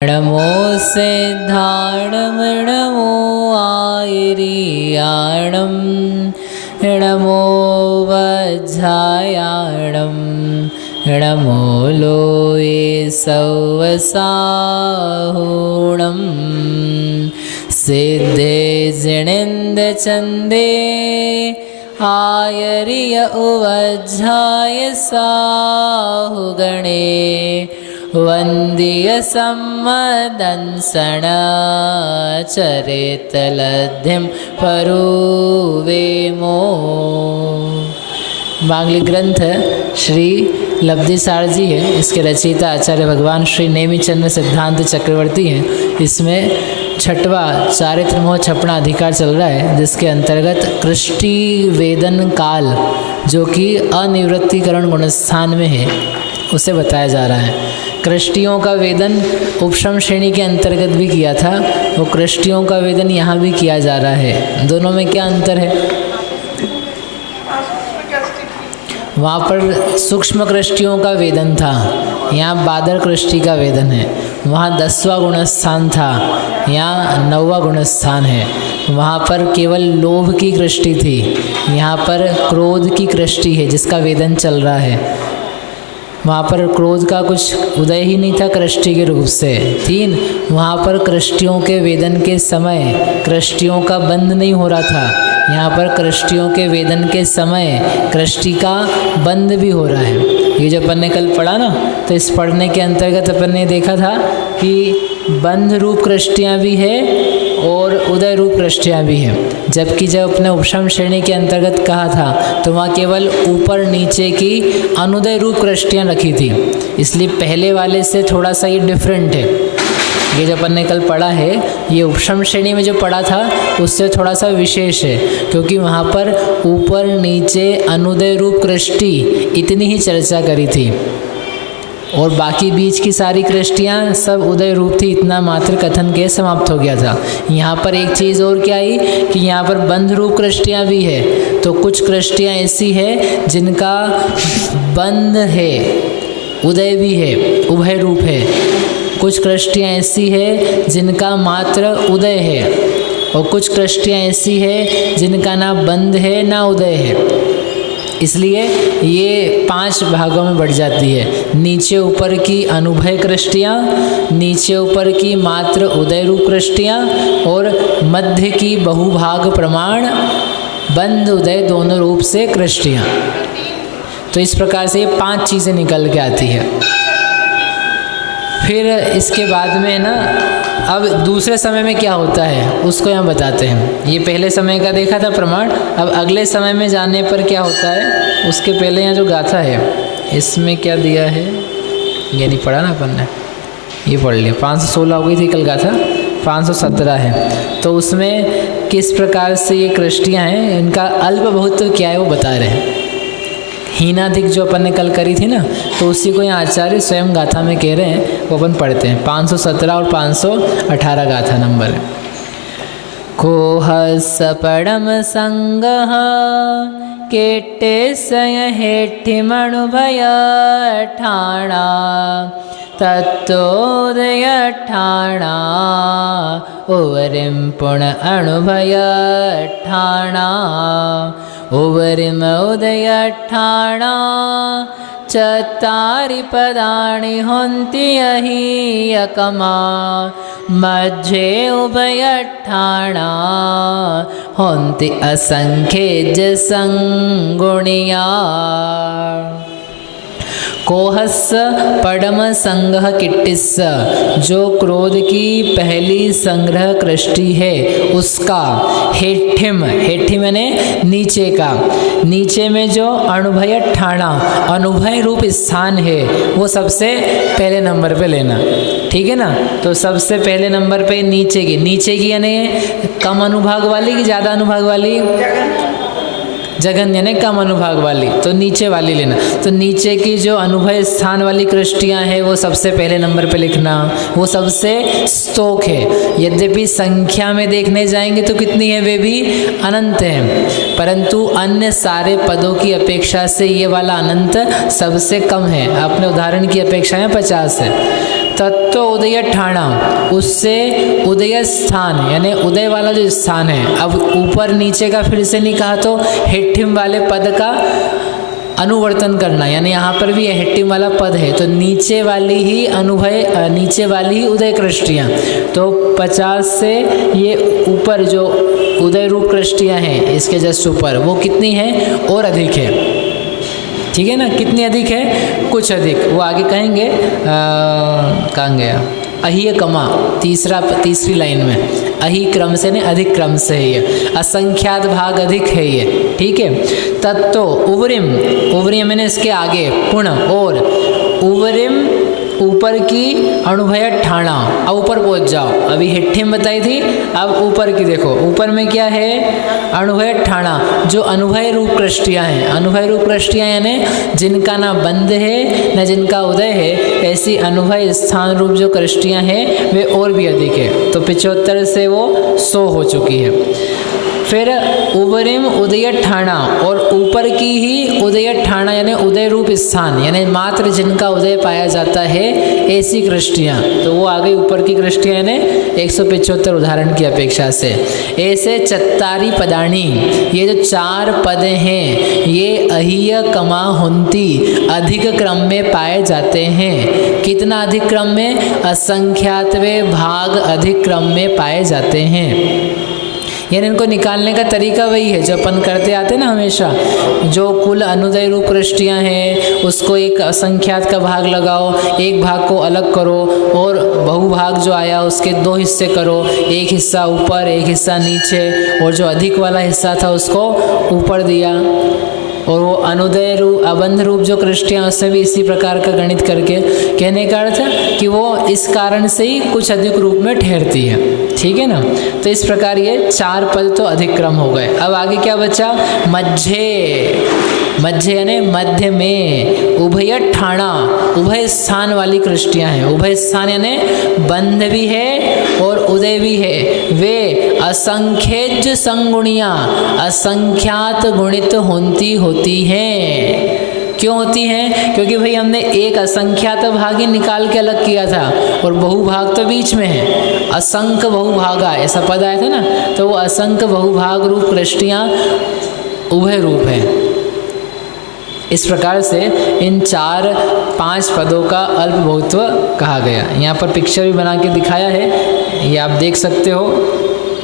नमो सिद्धाणं नमो आयर्याणं नमो वज्रायाणं नमो लोये सौवसाहुणं सिद्धे जिणेन्द्रचन्दे आयर्य उवज्राय साहुगणे वन्द्य सम्मदंसण चरितलब्धिं परुवेमो। मांगलिक ग्रंथ श्री लब्धिसार जी है। इसके रचयिता आचार्य भगवान श्री नेमिचंद्र सिद्धांत चक्रवर्ती हैं। इसमें छठवा चारित्र मोह छपना अधिकार चल रहा है, जिसके अंतर्गत कृष्टि वेदन काल जो कि अनिवृत्तिकरण गुणस्थान में है उसे बताया जा रहा है। कृष्टियों का वेदन उपशम श्रेणी के अंतर्गत भी किया था, वो कृष्टियों का वेदन यहाँ भी किया जा रहा है। दोनों में क्या अंतर है? वहाँ पर सूक्ष्म कृष्टियों का वेदन था, यहाँ बादर कृष्टि का वेदन है। वहाँ 10वां गुणस्थान था, यहाँ 9वां गुणस्थान है। वहाँ पर केवल लोभ की कृष्टि थी, यहाँ पर क्रोध की कृष्टि है जिसका वेदन चल रहा है। वहाँ पर क्रोध का कुछ उदय ही नहीं था कृष्टि के रूप से। 3, वहाँ पर कृष्टियों के वेदन के समय कृष्टियों का बंध नहीं हो रहा था, यहाँ पर कृष्टियों के वेदन के समय कृष्टि का बंध भी हो रहा है। ये जो अपन ने कल पढ़ा ना, तो इस पढ़ने के अंतर्गत अपन ने देखा था कि बंध रूप कृष्टियाँ भी है और उदय रूप कृष्टियाँ भी हैं। जबकि जब अपने उपशम श्रेणी के अंतर्गत कहा था तो वहाँ केवल ऊपर नीचे की अनुदय रूप कृष्टियाँ रखी थी, इसलिए पहले वाले से थोड़ा सा ये डिफरेंट है। ये जो अपन ने कल पढ़ा है, ये उपशम श्रेणी में जो पढ़ा था उससे थोड़ा सा विशेष है, क्योंकि वहाँ पर ऊपर नीचे अनुदय रूप कृष्टि इतनी ही चर्चा करी थी और बाकी बीच की सारी कृष्टियाँ सब उदय रूप थी, इतना मात्र कथन के समाप्त हो गया था। यहाँ पर एक चीज़ और क्या आई कि यहाँ पर बंध रूप कृष्टियाँ भी है, तो कुछ कृष्टियाँ ऐसी है जिनका बंध है, उदय भी है, उभय रूप है। कुछ कृष्टियाँ ऐसी है जिनका मात्र उदय है और कुछ कृष्टियाँ ऐसी है जिनका ना बंध है ना उदय है। इसलिए ये 5 भागों में बढ़ जाती है। नीचे ऊपर की अनुभय कृष्टियाँ, नीचे ऊपर की मात्र उदय रूप कृष्टियाँ और मध्य की बहुभाग प्रमाण बंध उदय दोनों रूप से कृष्टियाँ। तो इस प्रकार से ये 5 चीज़ें निकल के आती है। फिर इसके बाद में ना, अब दूसरे समय में क्या होता है उसको यहाँ बताते हैं। ये पहले समय का देखा था प्रमाण, अब अगले समय में जाने पर क्या होता है उसके पहले यहाँ जो गाथा है इसमें क्या दिया है ये नहीं पढ़ा ना अपन ने, ये पढ़ लिया। 516 हो गई थी कल गाथा, 517 है। तो उसमें किस प्रकार से ये कृष्टियाँ हैं, इनका अल्प बहुत तो क्या है वो बता रहे हैं। हीनाधिक जो अपन ने कल करी थी ना, तो उसी को यहाँ आचार्य स्वयं गाथा में कह रहे हैं, वो अपन पढ़ते हैं। 517 और 518 गाथा नंबर है। कोहस पड़म संगह केटे सय हेठि मणुभय ठाणा तत्तोदय ठाणा ओवरिम पुण अणुभय ठाणा ओवरिम उदय ठाणा चत्तारि पदानि होन्ति अहीयकमा मध्ये उभय ठाणा होन्ति असंख्ये संगुणिया। कोहस पडम संग्रह किट्टिस, जो क्रोध की पहली संग्रह कृष्टि है उसका हेठिम, हेठिम यानी नीचे का, नीचे में जो अनुभय ठाणा अनुभय रूप स्थान है वो सबसे पहले नंबर पे लेना, ठीक है ना। तो सबसे पहले नंबर पे नीचे की यानी कम अनुभाग वाली कि ज़्यादा अनुभाग वाली, जघन्य यानी कम अनुभाग वाली, तो नीचे वाली लेना। तो नीचे की जो अनुभय स्थान वाली कृष्टियाँ हैं वो सबसे पहले नंबर पे लिखना, वो सबसे स्तोक है। यद्यपि संख्या में देखने जाएंगे तो कितनी है, वे भी अनंत हैं, परंतु अन्य सारे पदों की अपेक्षा से ये वाला अनंत सबसे कम है। अपने उदाहरण की अपेक्षा में 50 है। तत्व उदय ठाणा, उससे उदय स्थान यानी उदय वाला जो स्थान है। अब ऊपर नीचे का फिर से नहीं कहा तो हेठिम वाले पद का अनुवर्तन करना, यानी यहाँ पर भी हेठिम वाला पद है तो नीचे वाली ही अनुभय, नीचे वाली ही उदय कृष्टियाँ। तो 50 से ये ऊपर जो उदय रूप कृष्टियाँ हैं इसके जस्ट ऊपर वो कितनी है और अधिक है, ठीक है ना। कितनी अधिक है, कुछ अधिक, वो आगे कहेंगे। कहाँ गया, अहिय कमा, तीसरी लाइन में अहि क्रम से ने अधिक क्रम से है ये, असंख्यात भाग अधिक है ये, ठीक है। तत्तो उवरिम, उवरिम मैंने इसके आगे पुण्य और उवरिम ऊपर की अनुभय ठाणा। अब ऊपर पहुंच जाओ, अभी हिट्ठिम बताई थी, अब ऊपर की देखो, ऊपर में क्या है, अनुभय ठाणा, जो अनुभय रूप कृष्टियाँ हैं। अनुभय रूप कृष्टियाँ यानी जिनका ना बंध है न जिनका उदय है, ऐसी अनुभय स्थान रूप जो कृष्टियाँ हैं वे और भी अधिक है। तो 75 से वो 100 हो चुकी है। फिर उवरिम उदय ठाणा, और ऊपर की ही उदय ठाणा यानी उदय रूप स्थान, यानी मात्र जिनका उदय पाया जाता है ऐसी कृष्टियाँ। तो वो आ गई ऊपर की कृष्टियाँ यानी 175 उदाहरण की अपेक्षा से। ऐसे चत्तारी पदाणी, ये जो 4 पद हैं ये अहिय कमा हुंती अधिक क्रम में पाए जाते हैं। कितना अधिक क्रम में, असंख्यातवे भाग अधिक क्रम में पाए जाते हैं। यानी इनको निकालने का तरीका वही है जो अपन करते आते ना हमेशा, जो कुल अनुदय रूप कृष्टियाँ हैं उसको एक असंख्यात का भाग लगाओ, एक भाग को अलग करो और बहुभाग जो आया उसके 2 हिस्से करो, एक हिस्सा ऊपर एक हिस्सा नीचे, और जो अधिक वाला हिस्सा था उसको ऊपर दिया। और वो अनुदय रूप अबंध रूप जो कृष्टियाँ उससे भी इसी प्रकार का गणित करके, कहने का अर्थ कि वो इस कारण से ही कुछ अधिक रूप में ठहरती है, ठीक है ना। तो इस प्रकार ये 4 पद तो अधिक क्रम हो गए। अब आगे क्या बचा, मध्य, मध्य यानी मध्य में, उभय ठाणा, उभय स्थान वाली कृष्टियाँ हैं। उभय स्थान यानी बंध भी है और उदय भी है। वे असंख्यज संगुणियाँ, असंख्यात गुणित होती हैं। क्यों होती हैं, क्योंकि भाई हमने एक असंख्यात भाग ही निकाल के अलग किया था और बहुभाग तो बीच में है। असंख्य बहुभागा ऐसा पद आया था ना, तो वो असंख्य बहुभाग रूप कृष्टियाँ उभय रूप है। इस प्रकार से इन 4-5 पदों का अल्प बहुत्व कहा गया। यहाँ पर पिक्चर भी बना के दिखाया है, ये आप देख सकते हो।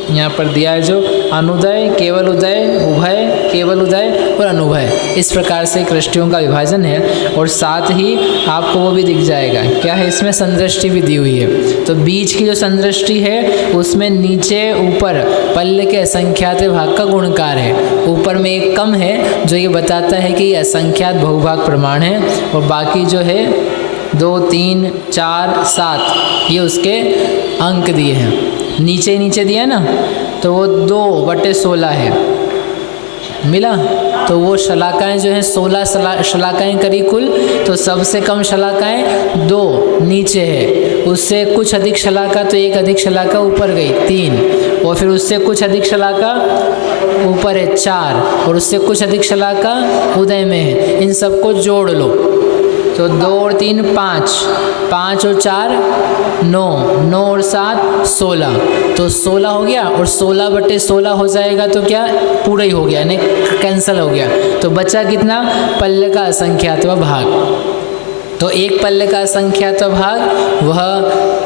यहाँ पर दिया है जो अनुदय, केवल उदय, उभय, केवल उदय और अनुभय, इस प्रकार से कृष्टियों का विभाजन है। और साथ ही आपको वो भी दिख जाएगा, क्या है इसमें, संदृष्टि भी दी हुई है। तो बीच की जो संदृष्टि है उसमें नीचे ऊपर पल्ले के असंख्यात भाग का गुणकार है। ऊपर में एक कम है जो ये बताता है कि ये असंख्यात बहुभाग प्रमाण है, और बाकी जो है 2, 3, 4, 7 ये उसके अंक दिए हैं। नीचे दिया ना, तो वो 2/16 है, मिला। तो वो शलाकाएँ जो हैं 16 शलाकाएँ करी कुल, तो सबसे कम शलाकाएँ 2 नीचे है, उससे कुछ अधिक शलाका, तो एक अधिक शलाका ऊपर गई 3, और फिर उससे कुछ अधिक शलाका ऊपर है 4, और उससे कुछ अधिक शलाका उदय में है। इन सबको जोड़ लो तो 2 और 3 5, 5 और 4 9, 9 और 7 16, तो 16 हो गया, और 16/16 हो जाएगा तो क्या, पूरा ही हो गया, यानी कैंसिल हो गया। तो बचा कितना, पल्ले का असंख्यात्व भाग। तो एक पल्ले का असंख्यात्व भाग वह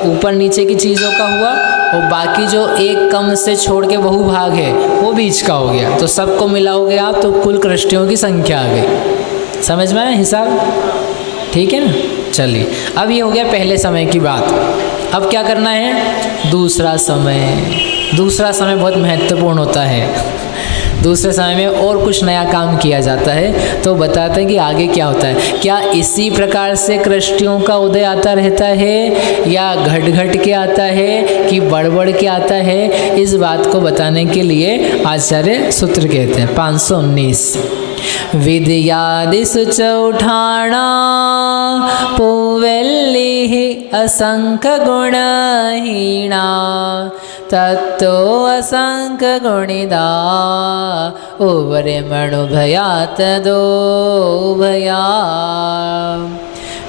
ऊपर नीचे की चीज़ों का हुआ, और बाकी जो एक कम से छोड़ के बहुभाग है वो बीच का हो गया। तो सबको मिलाओगे आप तो कुल कृष्टियों की संख्या आ गई। समझ में आया हिसाब, ठीक है ना। चलिए, अब ये हो गया पहले समय की बात। अब क्या करना है, दूसरा समय। दूसरा समय बहुत महत्वपूर्ण होता है। दूसरे समय में और कुछ नया काम किया जाता है। तो बताते हैं कि आगे क्या होता है। क्या इसी प्रकार से कृष्टियों का उदय आता रहता है या घट घट के आता है कि बढ़ बढ़ के आता है, इस बात को बताने के लिए आचार्य सूत्र कहते हैं 519 विद्यादिषु चौठाणा पुवेल्लिः असंख्य गुणहीना तत्तो असंख्य गुणिदा उवरिमनुभया तदोभया।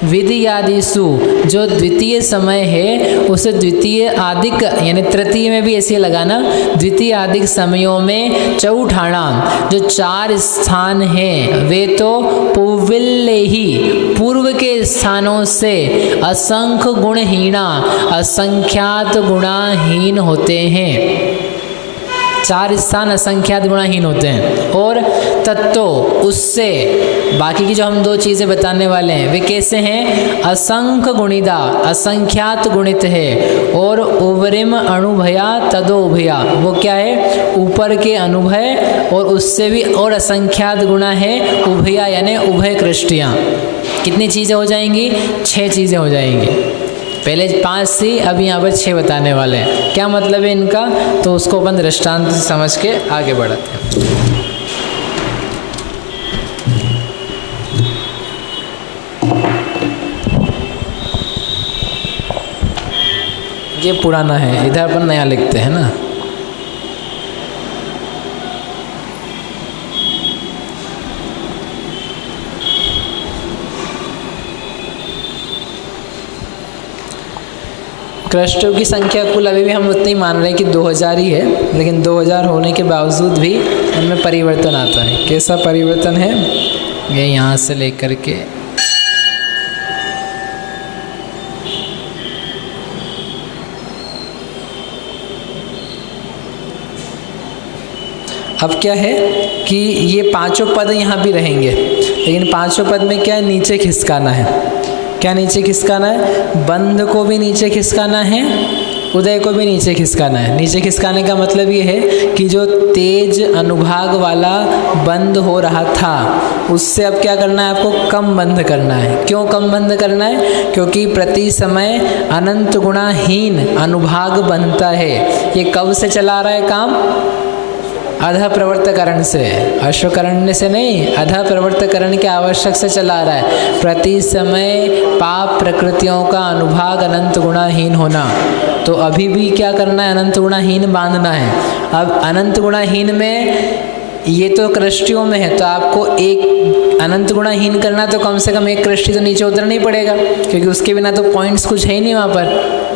विद्यादिषु जो द्वितीय समय है उसे द्वितीय आदिक यानी तृतीय में भी ऐसे लगाना। द्वितीय आदिक समयों में चौठाणा जो 4 स्थान हैं वे तो पुविल्ले ही पूर्व के स्थानों से असंख्य गुणहीना असंख्यात गुणाहीन होते हैं। 4 स्थान असंख्यात गुणाहीन होते हैं। और तत्तो उससे बाकी की जो हम 2 चीज़ें बताने वाले हैं वे कैसे हैं, असंख्य गुणिदा असंख्यात गुणित है, और उवरिम अनुभया तदोभया वो क्या है, ऊपर के अनुभय और उससे भी और असंख्यात गुणा है उभया यानी उभय कृष्टियाँ। कितनी चीज़ें हो जाएंगी, 6 चीज़ें हो जाएंगी। पहले 5 थी, अभी यहाँ पर 6 बताने वाले हैं। क्या मतलब है इनका, तो उसको अपन दृष्टांत से समझ के आगे बढ़ाते हैं। ये पुराना है, इधर अपन नया लिखते हैं ना। कृष्टों की संख्या कुल अभी भी हम उतनी मान रहे हैं कि 2000 ही है, लेकिन 2000 होने के बावजूद भी उनमें परिवर्तन आता है। कैसा परिवर्तन है, ये यहाँ से लेकर के अब क्या है कि ये 5 पद यहाँ भी रहेंगे, लेकिन 5 पद में क्या है, नीचे खिसकाना है। क्या नीचे खिसकाना है, बंध को भी नीचे खिसकाना है, उदय को भी नीचे खिसकाना है। नीचे खिसकाने का मतलब ये है कि जो तेज अनुभाग वाला बंध हो रहा था उससे अब क्या करना है, आपको कम बंध करना है। क्यों कम बंध करना है, क्योंकि प्रति समय अनंत गुणाहीन अनुभाग बनता है। ये कब से चला रहा है काम, अध प्रवर्तकरण से, अश्वकरण से नहीं, अध प्रवर्तकरण के आवश्यक से चला रहा है। प्रति समय पाप प्रकृतियों का अनुभाग अनंत गुणाहीन होना, तो अभी भी क्या करना है, अनंत गुणाहीन बांधना है। अब अनंत गुणाहीन में ये तो कृष्टियों में है, तो आपको एक अनंत गुणाहीन करना तो कम से कम एक कृष्टि तो नीचे उतरना ही पड़ेगा, क्योंकि उसके बिना तो पॉइंट्स कुछ है ही नहीं वहाँ पर।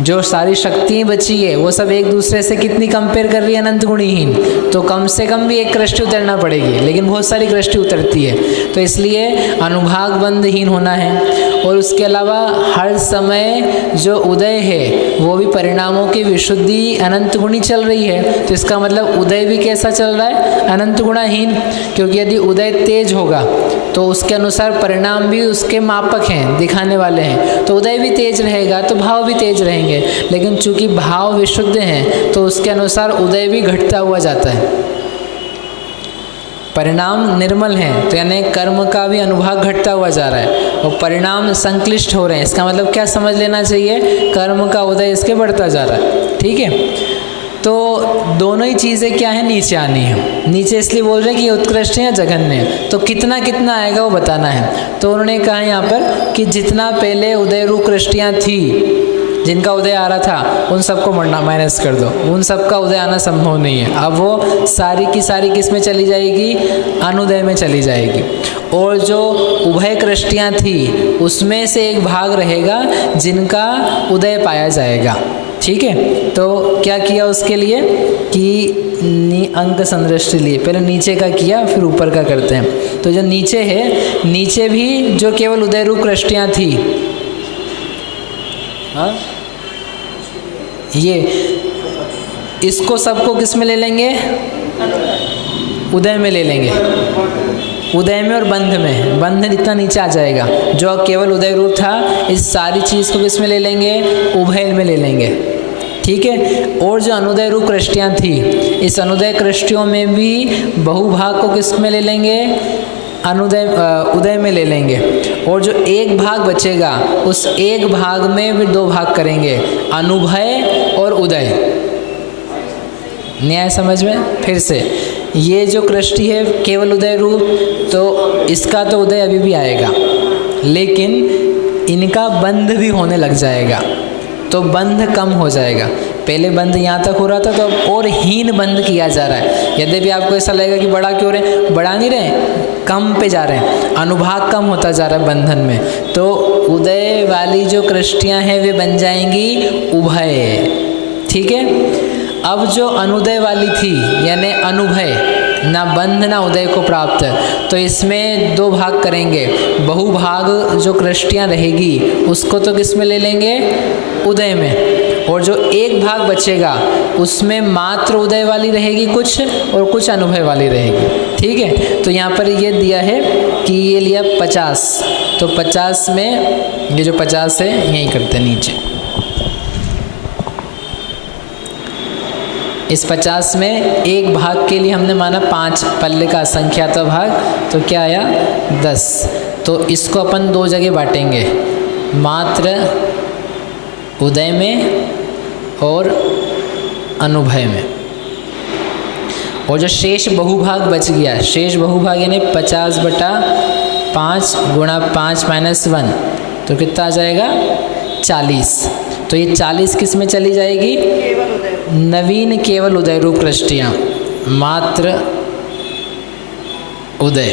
जो सारी शक्तियाँ बची है वो सब एक दूसरे से कितनी कंपेयर कर रही है, अनंत गुणहीन, तो कम से कम भी एक कृष्टि उतरना पड़ेगी, लेकिन बहुत सारी कृष्टि उतरती है। तो इसलिए अनुभाग बंधहीन होना है। और उसके अलावा हर समय जो उदय है वो भी परिणामों की विशुद्धि अनंत गुणी चल रही है। तो इसका मतलब उदय भी कैसा चल रहा है, अनंत गुणाहीन, क्योंकि यदि उदय तेज होगा तो उसके अनुसार परिणाम भी उसके मापक हैं, दिखाने वाले हैं। तो उदय भी तेज रहेगा तो भाव भी तेज रहेंगे, लेकिन चूंकि भाव विशुद्ध हैं तो उसके अनुसार उदय भी घटता हुआ जाता है। परिणाम निर्मल हैं तो यानी कर्म का भी अनुभाग घटता हुआ जा रहा है, और परिणाम संक्लिष्ट हो रहे हैं। इसका मतलब क्या समझ लेना चाहिए, कर्म का उदय इसके बढ़ता जा रहा है। ठीक है, तो दोनों ही चीज़ें क्या है, नीचे आनी है। नीचे इसलिए बोल रहे हैं कि ये उत्कृष्ट है या जघन्य है, तो कितना कितना आएगा वो बताना है। तो उन्होंने कहा यहाँ पर कि जितना पहले उदय रूप कृष्टियाँ थी, जिनका उदय आ रहा था, उन सबको माइनस कर दो, उन सबका उदय आना संभव नहीं है। अब वो सारी की सारी किस में चली जाएगी, अनुदय में चली जाएगी। और जो उभय कृष्टियाँ थी उसमें से एक भाग रहेगा जिनका उदय पाया जाएगा। ठीक है, तो क्या किया उसके लिए कि अंक संदृष्टि लिए, पहले नीचे का किया फिर ऊपर का करते हैं। तो जो नीचे है, नीचे भी जो केवल उदय रूप कृष्टियाँ थी, हाँ ये इसको सबको किस में ले लेंगे, उदय में ले लेंगे, उदय में और बंध में। बंध इतना नीचे आ जाएगा, जो केवल उदय रूप था, इस सारी चीज़ को किस में ले लेंगे, उभय में ले लेंगे। ठीक है। और जो अनुदय रूप कृष्टियाँ थी, इस अनुदय कृष्टियों में भी बहुभाग को किस में ले लेंगे, उदय में ले लेंगे। और जो एक भाग बचेगा उस एक भाग में भी दो भाग करेंगे, अनुभय और उदय। न्याय समझ में? फिर से ये जो कृष्टि है केवल उदय रूप, तो इसका तो उदय अभी भी आएगा, लेकिन इनका बंध भी होने लग जाएगा, तो बंध कम हो जाएगा। पहले बंध यहाँ तक हो रहा था, तो अब और हीन बंध किया जा रहा है। यद्यपि आपको ऐसा लगेगा कि बड़ा क्यों रहे, बढ़ा नहीं रहे, कम पे जा रहे हैं, अनुभाग कम होता जा रहा है बंधन में। तो उदय वाली जो कृष्टियाँ हैं वे बन जाएंगी उभय, ठीक है। अब जो अनुदय वाली थी यानी अनुभय, ना बंध ना उदय को प्राप्त, तो इसमें दो भाग करेंगे। बहुभाग जो कृष्टियाँ रहेगी उसको तो किस में ले लेंगे, उदय में। और जो एक भाग बचेगा उसमें मात्र उदय वाली रहेगी कुछ, और कुछ अनुभय वाली रहेगी, ठीक है। तो यहाँ पर ये दिया है कि ये लिया 50, तो 50 में ये जो 50 है यहीं करते हैं नीचे। इस 50 में एक भाग के लिए हमने माना 5 पल्ले का असंख्यात भाग, तो क्या आया 10। तो इसको अपन दो जगह बांटेंगे, मात्र उदय में और अनुभय में। और जो शेष बहुभाग बच गया, शेष बहुभाग यानी 50/5 गुणा 5 - 1, तो कितना आ जाएगा 40। तो ये 40 किस में चली जाएगी, नवीन केवल उदय रूप कृष्टियाँ, मात्र उदय।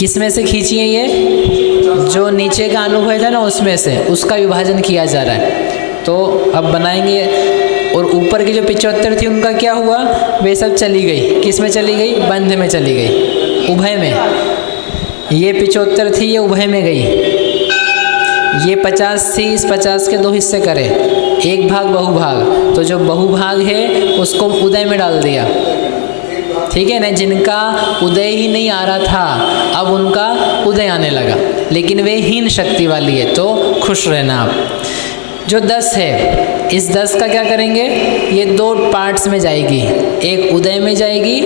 किस में से खींची है ये, जो नीचे का अनुभव था ना उसमें से, उसका विभाजन किया जा रहा है। तो अब बनाएंगे। और ऊपर की जो 75 थी उनका क्या हुआ, वे सब चली गई, किस में चली गई, बंध में चली गई, उभय में। ये 75 थी, ये उभय में गई। ये 50 थी, इस 50 के 2 हिस्से करे, एक भाग बहुभाग, तो जो बहुभाग है उसको उदय में डाल दिया, ठीक है ना। जिनका उदय ही नहीं आ रहा था अब उनका उदय आने लगा, लेकिन वे हीन शक्ति वाली है, तो खुश रहना आप। जो 10 है, इस 10 का क्या करेंगे, ये 2 पार्ट्स में जाएगी, एक उदय में जाएगी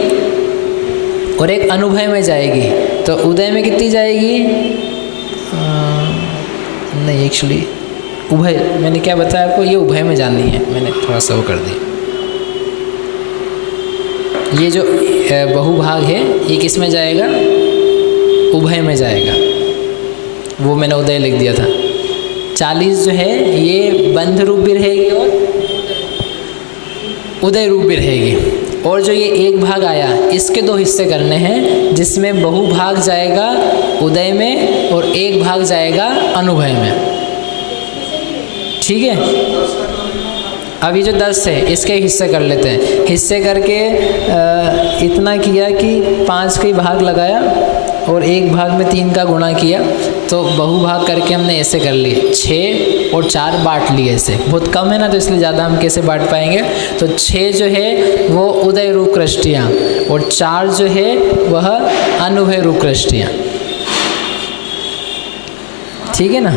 और एक अनुभय में जाएगी। तो उदय में कितनी जाएगी, नहीं एक्चुअली उभय, मैंने क्या बताया आपको, ये उभय में जानी है, मैंने थोड़ा सा वो कर दिया। ये जो बहुभाग है ये किस में जाएगा, उभय में जाएगा, वो मैंने उदय लिख दिया था। 40 जो है ये बंध रूप भी रहेगी और उदय रूप भी रहेगी। और जो ये एक भाग आया इसके 2 हिस्से करने हैं, जिसमें बहुभाग जाएगा उदय में और एक भाग जाएगा अनुभय में, ठीक है। अभी जो 10 है इसके हिस्से कर लेते हैं। हिस्से करके इतना किया कि 5 का भाग लगाया और एक भाग में 3 का गुणा किया, तो बहुभाग करके हमने ऐसे कर लिए, 6 और 4 बांट लिए। ऐसे बहुत कम है ना, तो इसलिए ज़्यादा हम कैसे बांट पाएंगे। तो 6 जो है वो उदय रूप कृष्टियाँ और 4 जो है वह अनुभय रूप कृष्टियाँ, ठीक है ना।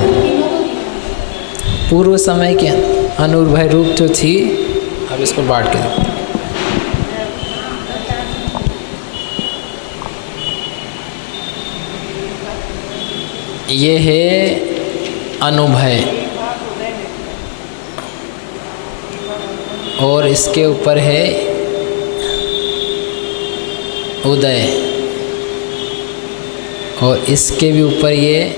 पूर्व समय के अनुभय रूप जो थी, अब इसको बांट के देखते हैं। ये है अनुभय और इसके ऊपर है उदय, और इसके भी ऊपर ये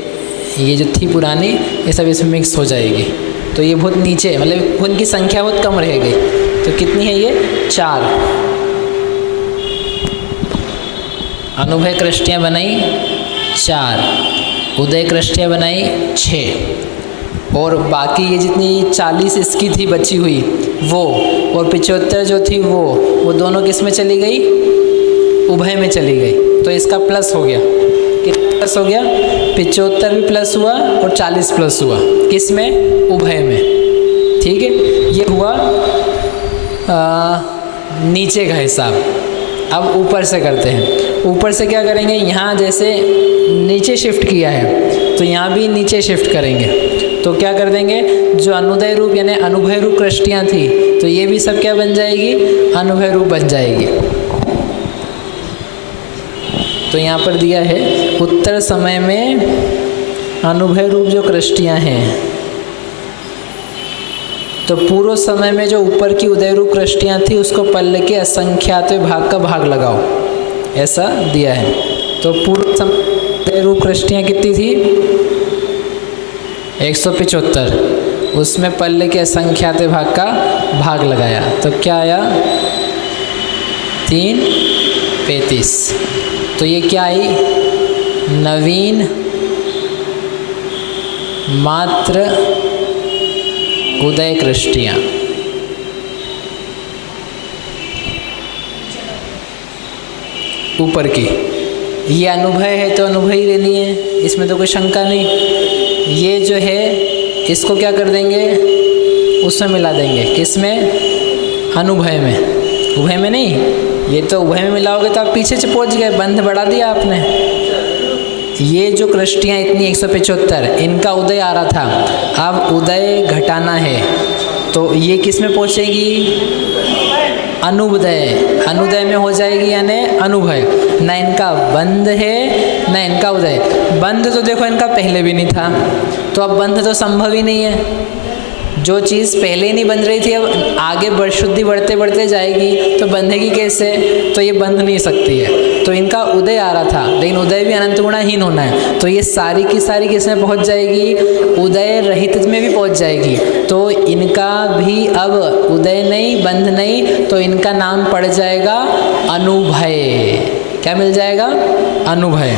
जो थी पुरानी, ये सब इसमें मिक्स हो जाएगी। तो ये बहुत नीचे, मतलब उनकी संख्या बहुत कम रह गई। तो कितनी है ये, 4 अनुभय कृष्टियाँ बनाई, 4 उदय कृष्टियाँ बनाई, 6, और बाकी ये जितनी 40 इसकी थी बची हुई वो, और 75 जो थी वो दोनों किस में चली गई, उभय में चली गई। तो इसका प्लस हो गया, कितना प्लस हो गया, 75 भी प्लस हुआ और 40 प्लस हुआ, किस में, उभय में, ठीक है। ये हुआ नीचे का हिसाब। अब ऊपर से करते हैं। ऊपर से क्या करेंगे, यहाँ जैसे नीचे शिफ्ट किया है तो यहाँ भी नीचे शिफ्ट करेंगे। तो क्या कर देंगे, जो अनुदय रूप यानी अनुभय रूप कृष्टियाँ थी तो ये भी सब क्या बन जाएगी, अनुभय रूप बन जाएगी। तो यहाँ पर दिया है उत्तर समय में अनुभय रूप जो कृष्टियाँ हैं, तो पूर्व समय में जो ऊपर की उदय रूप कृष्टियाँ थी उसको पल्ले के असंख्यात भाग का भाग लगाओ, ऐसा दिया है। तो पूर्व समय उदय रूप कृष्टियाँ कितनी थी, 175, उसमें पल्ले के असंख्यात भाग का भाग लगाया तो क्या आया, 335। तो ये क्या आई, नवीन मात्र उदय कृष्टियाँ। ऊपर की ये अनुभय है तो अनुभय ही लेनी है, इसमें तो कोई शंका नहीं। ये जो है इसको क्या कर देंगे, उसमें मिला देंगे, किसमें, अनुभय में, उभय में नहीं। ये तो उभय में मिलाओगे तो आप पीछे से पहुँच गए, बंध बढ़ा दिया आपने। ये जो कृष्टियाँ इतनी 175 इनका उदय आ रहा था, अब उदय घटाना है तो ये किस में पहुँचेगी, अनुदय, अनुदय में हो जाएगी यानी अनुभय। ना इनका बंध है ना इनका उदय। बंध तो देखो इनका पहले भी नहीं था, तो अब बंध तो संभव ही नहीं है। जो चीज़ पहले ही नहीं बंध रही थी अब आगे शुद्धि बढ़ते बढ़ते जाएगी तो बंधेगी कैसे, तो ये बंध नहीं सकती है। तो इनका उदय आ रहा था, लेकिन उदय भी अनंत गुणाहीन होना है, तो ये सारी की सारी किसमें पहुंच जाएगी, उदय रहित में भी पहुंच जाएगी। तो इनका भी अब उदय नहीं, बंध नहीं, तो इनका नाम पड़ जाएगा अनुभय। क्या मिल जाएगा, अनुभय।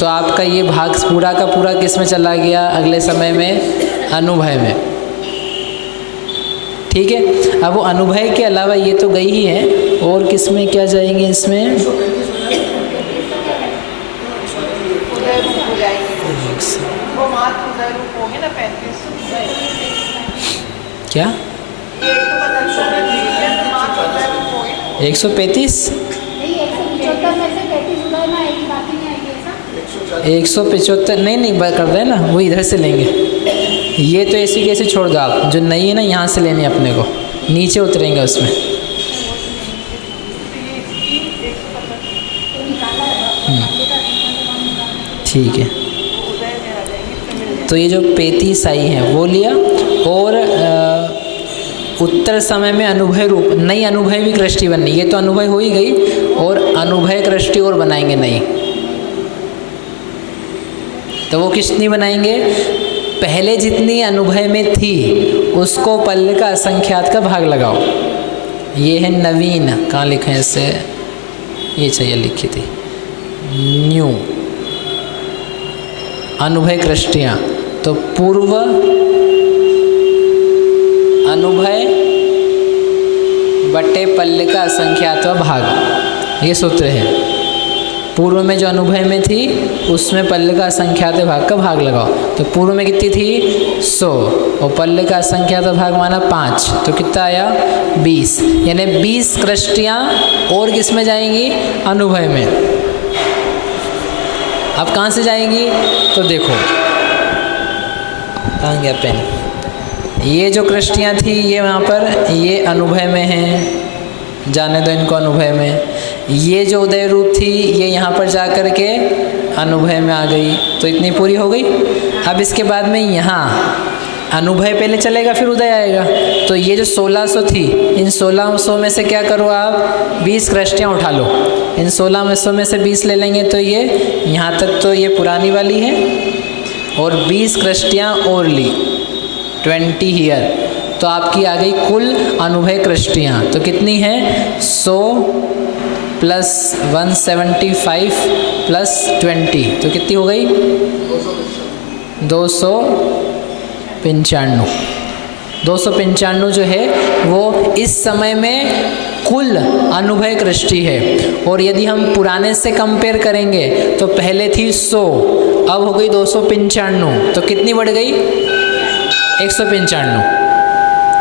तो आपका ये भाग पूरा का पूरा किस में चला गया, अगले समय में अनुभय में। ठीक है। अब वो अनुभय के अलावा ये तो गई ही है, और किस में क्या जाएंगे, इसमें क्या 135 175 नहीं कर रहे हैं ना, वो इधर से लेंगे। ये तो ऐसे कैसे छोड़ दो आप, जो नहीं है ना यहाँ से लेने अपने को, नीचे उतरेंगे उसमें। ठीक है। तो ये जो 35 आई हैं वो लिया, और उत्तर समय में अनुभय रूप नई अनुभय भी कृष्टि बननी। ये तो अनुभय हो ही गई, और अनुभय कृष्टि और बनाएंगे नई। तो वो कितनी बनाएंगे, पहले जितनी अनुभय में थी उसको पल्ले का असंख्यात का भाग लगाओ। ये है नवीन, कहाँ लिखे हैं इसे, ये चाहिए लिखी थी, न्यू अनुभय कृष्टियाँ। तो पूर्व अनुभय बटे पल्ले का असंख्यात भाग, ये सूत्र है। पूर्व में जो अनुभय में थी उसमें पल्ले का असंख्यात भाग का भाग लगाओ। तो पूर्व में कितनी थी 100, और पल्ले का असंख्यात भाग माना 5, तो कितना आया 20। यानी 20 कृष्टियाँ और किस में जाएंगी, अनुभय में। अब कहाँ से जाएंगी, तो देखो कहाँ गया पेन। ये जो कृष्टियाँ थी ये वहाँ पर, ये अनुभय में हैं, जाने दो इनको अनुभय में। ये जो उदय रूप थी ये यहाँ पर जा कर के अनुभय में आ गई, तो इतनी पूरी हो गई। अब इसके बाद में यहाँ अनुभय पहले चलेगा फिर उदय आएगा। तो ये जो 1600 थी, इन 1600 में से क्या करो आप, 20 कृष्टियाँ उठा लो। इन 1600 में से 20 ले लेंगे तो ये यहाँ तक तो ये पुरानी वाली है, और 20 कृष्टियाँ और ली 20 हीयर, तो आपकी आ गई कुल अनुभय कृष्टियाँ। तो कितनी है, 100 प्लस 175 प्लस 20, तो कितनी हो गई 295। 295 जो है वो इस समय में कुल अनुभय कृष्टि है। और यदि हम पुराने से कंपेयर करेंगे तो पहले थी 100, अब हो गई 295, तो कितनी बढ़ गई 195।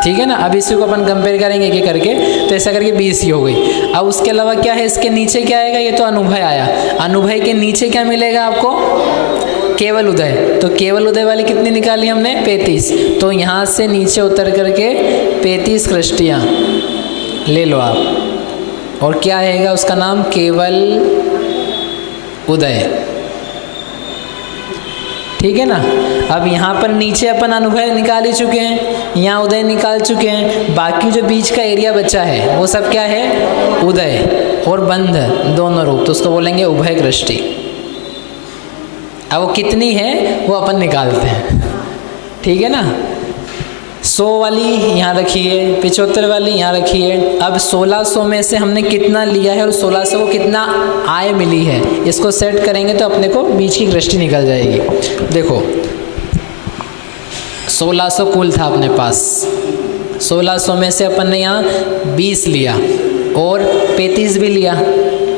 ठीक है ना। अब इसी को अपन कंपेयर करेंगे क्या करके, तो ऐसा करके 20 ही हो गई। अब उसके अलावा क्या है, इसके नीचे क्या आएगा, ये तो अनुभय आया, अनुभय के नीचे क्या मिलेगा आपको, केवल उदय, तो केवल उदय वाली कितनी निकाली हमने 35। तो यहाँ से नीचे उतर करके 35 कृष्टियाँ ले लो आप, और क्या आएगा उसका नाम, केवल उदय। ठीक है ना। अब यहाँ पर नीचे अपन अनुभव निकाल ही चुके हैं, यहाँ उदय निकाल चुके हैं, बाकी जो बीच का एरिया बचा है वो सब क्या है, उदय और बंध दोनों रूप, तो उसको बोलेंगे उभय कृष्टि। अब वो कितनी है वो अपन निकालते हैं, ठीक है ना। 100 वाली यहाँ रखी है, 75 वाली यहाँ रखी है। अब 1600 में से हमने कितना लिया है और 1600 को कितना आय मिली है, इसको सेट करेंगे तो अपने को बीच की कृष्टि निकल जाएगी। देखो 1600 कुल था अपने पास, 1600 में से अपन ने यहाँ 20 लिया और 35 भी लिया,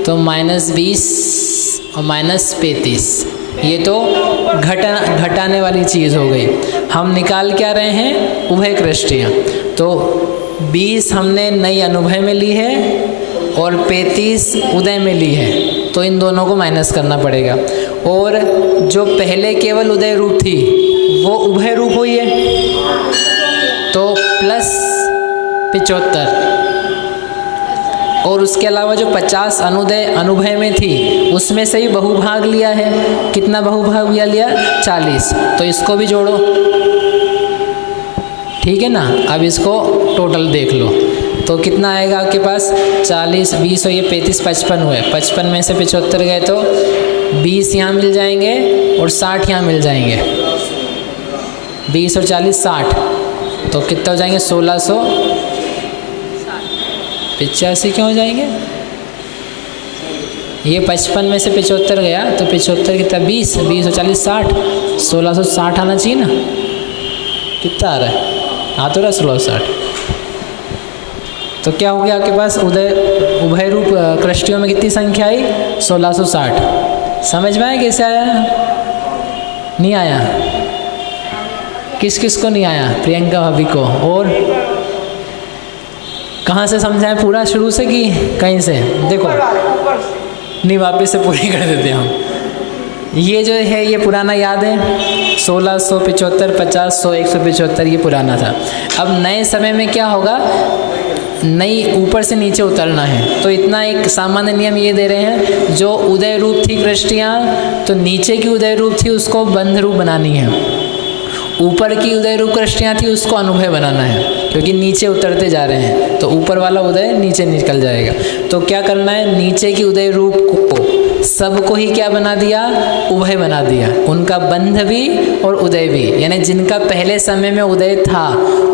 तो -20 और -35, ये तो घटाने वाली चीज़ हो गई। हम निकाल क्या रहे हैं, उभय कृष्टियाँ। तो 20 हमने नई अनुभय में ली है और 35 उदय में ली है, तो इन दोनों को माइनस करना पड़ेगा। और जो पहले केवल उदय रूप थी वो उभय रूप हुई है, तो +75, और उसके अलावा जो 50 अनुदय अनुभय में थी उसमें से ही बहुभाग लिया है। कितना बहुभाग लिया 40, तो इसको भी जोड़ो, ठीक है ना। अब इसको टोटल देख लो तो कितना आएगा आपके पास, 40 20 और ये 35 55 हुए, 55 में से 75 गए तो 20 यहाँ मिल जाएंगे और 60 यहाँ मिल जाएंगे, 20 और 40 60, तो कितना हो जाएंगे 1685 क्यों हो जाएंगे। ये 55 में से 75 गया तो 75 कितना 20 और 40 60, 1660 आना चाहिए ना। कितना आ रहा है, आ तो रहा 1660। तो क्या हो गया आपके पास, उभय रूप कृष्टियों में कितनी संख्या आई 1660। समझ में आया कैसे आया, नहीं आया, किस किस को नहीं आया, प्रियंका भाभी को, और कहाँ से समझाएं, पूरा शुरू से कि कहीं से, देखो नहीं वापस से पूरी कर देते हम। ये जो है ये पुराना याद है, 1675 50 100 175 ये पुराना था। अब नए समय में क्या होगा, नई ऊपर से नीचे उतरना है, तो इतना एक सामान्य नियम ये दे रहे हैं, जो उदय रूप थी कृष्टियाँ तो नीचे की उदय रूप थी उसको बंध रूप बनानी है, ऊपर की उदय रूप कृष्टियाँ थी उसको अनुभय बनाना है, क्योंकि नीचे उतरते जा रहे हैं तो ऊपर वाला उदय नीचे निकल जाएगा। तो क्या करना है, नीचे की उदय रूप को सबको ही क्या बना दिया, उभय बना दिया, उनका बंध भी और उदय भी, यानी जिनका पहले समय में उदय था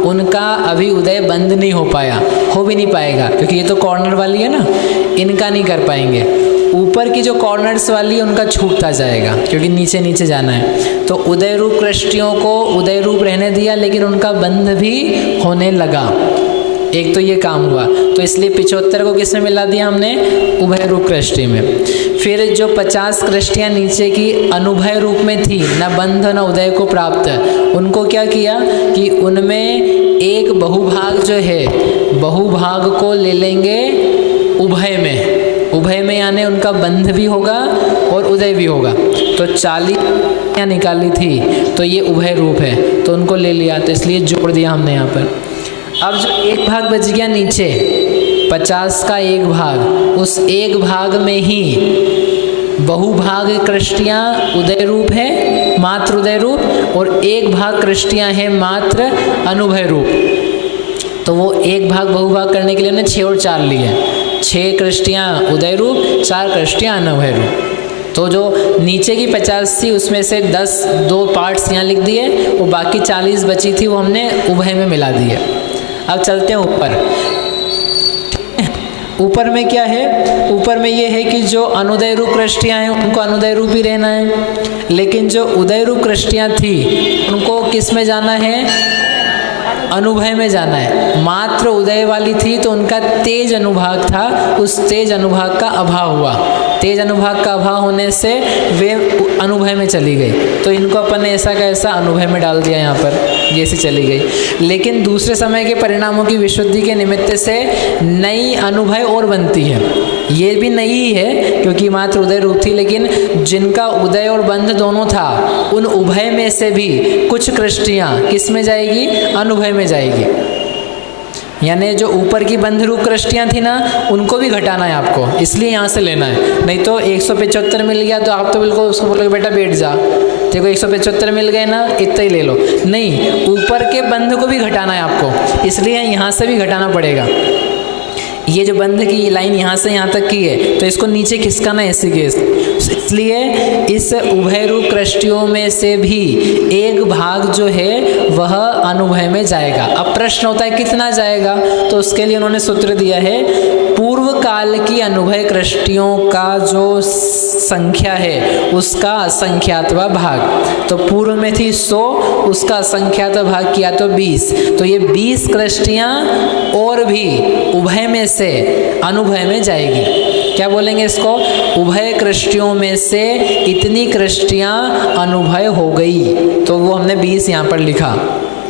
उनका अभी उदय बंद नहीं हो पाया, हो भी नहीं पाएगा, क्योंकि ये तो कॉर्नर वाली है ना, इनका नहीं कर पाएंगे। ऊपर की जो कॉर्नर्स वाली है उनका छूटता जाएगा, क्योंकि नीचे नीचे जाना है। तो उदय रूप कृष्टियों को उदय रूप रहने दिया, लेकिन उनका बंध भी होने लगा। एक तो ये काम हुआ, तो इसलिए 75 को किस में मिला दिया हमने, उभय रूप कृष्टि में। फिर जो 50 कृष्टियाँ नीचे की अनुभय रूप में थी, न बंध न उदय को प्राप्त, उनको क्या किया कि उनमें एक बहुभाग जो है, बहुभाग को ले लेंगे उभय में, उभय में यानी उनका बंध भी होगा और उदय भी होगा। तो 40 निकाली थी तो ये उभय रूप है, तो उनको ले लिया, तो इसलिए जोड़ दिया हमने यहाँ पर। अब जो एक भाग बच गया नीचे, 50 का एक भाग, उस एक भाग में ही बहुभाग कृष्टियाँ उदय रूप है, मात्र उदय रूप, और एक भाग कृष्टियाँ हैं मात्र अनुभय रूप। तो वो एक भाग बहुभाग करने के लिए हमने 6 और 4 लिए, 6 कृष्टियाँ उदय रूप, 4 कृष्टियाँ अनुभय रूप। तो जो नीचे की 50 थी उसमें से 2 पार्ट्स यहाँ लिख दिए, और बाकी 40 बची थी वो हमने उभय में मिला दिए। अब चलते हैं ऊपर। ऊपर में क्या है, ऊपर में ये है कि जो अनुदय रूप कृष्टियाँ हैं उनको अनुदय रूप ही रहना है, लेकिन जो उदय रूप कृष्टियाँ थी उनको किस में जाना है, अनुभय में जाना है। मात्र उदय वाली थी तो उनका तेज अनुभाग था, उस तेज अनुभाग का अभाव हुआ। तेज अनुभाग का अभाव होने से वे अनुभय में चली गई, तो इनको अपन ने ऐसा का ऐसा अनुभय में डाल दिया यहाँ पर, ये ऐसी चली गई। लेकिन दूसरे समय के परिणामों की विशुद्धि के निमित्त से नई अनुभय और बनती है। ये भी नई ही है क्योंकि मात्र उदय रूप थी, लेकिन जिनका उदय और बंध दोनों था उन उभय में से भी कुछ कृष्टियाँ किस में जाएगी? अनुभय में जाएगी। यानी जो ऊपर की बंध रूप कृष्टियाँ थी ना, उनको भी घटाना है आपको, इसलिए यहाँ से लेना है। नहीं तो 175 मिल गया तो आप तो बिल्कुल उसको बोलोगे बेटा बैठ जा, देखो 175 मिल गए ना, इतना ही ले लो। नहीं, ऊपर के बंध को भी घटाना है आपको, इसलिए यहाँ से भी घटाना पड़ेगा। ये जो बंध की लाइन यहाँ से यहाँ तक की है, तो इसको नीचे खिसकाना है ऐसी केस। इसलिए इस उभय रूप कृष्टियों में से भी एक भाग जो है वह अनुभय में जाएगा। अब प्रश्न होता है कितना जाएगा, तो उसके लिए उन्होंने सूत्र दिया है, पूर्व काल की अनुभय कृष्टियों का जो संख्या है उसका असंख्यातवा भाग। तो पूर्व में थी 100, उसका असंख्यातवा भाग किया तो 20, तो ये 20 कृष्टियाँ और भी उभय में से अनुभय में जाएगी। क्या बोलेंगे इसको? उभय कृष्टियों में से इतनी कृष्टियाँ अनुभय हो गई, तो वो हमने 20 यहाँ पर लिखा।